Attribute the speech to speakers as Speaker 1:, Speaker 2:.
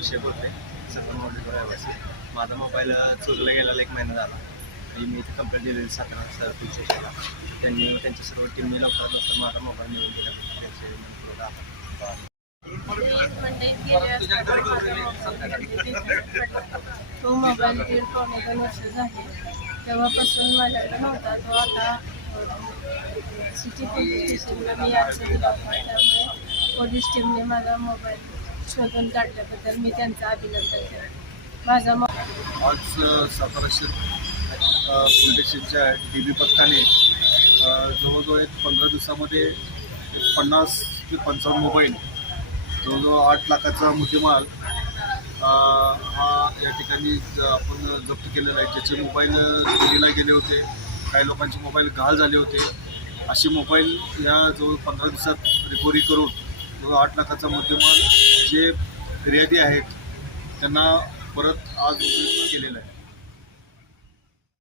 Speaker 1: अक्षय बोलते सगळं मॉडेल रहिवासी गेला एक महीना झाला. मैं मी इथे कंप्लेंट सर पुलिस सर्व टीमने लवकरात लवकर माझा मोबाईल मिळवून दिला.
Speaker 2: तो मोबाइल दीड पावणे दोन वर्ष झाले तेव्हापासून माझ्याकडे तो आता सिटी पोलीस स्टेशनला मी अर्ज़ दिला होता त्यामुळे पोलीस टीमने शोधून काढल्याबद्दल मी त्यांचं अभिनंदन करते. माझा
Speaker 3: आज अ, सातारा स्टेशनच्या डी बी पथकाने जवळजवळ एक पंधरा दिवसामध्ये पन्नास ते पंचावन्न मोबाईल जवळजवळ आठ लाखाचा मुद्देमाल हा या ठिकाणी ज- आपण जप्त केलेला आहे. ज्याचे मोबाईल चोरीला गेले होते काही लोकांचे मोबाईल घाल झाले होते. असे मोबाईल या जवळ पंधरा दिवसात रिकव्हरी करून जवळ आठ लाखाचा मुद्देमाल जे फिर्यादी आहेत त्यांना परत आज केलेलं आहे.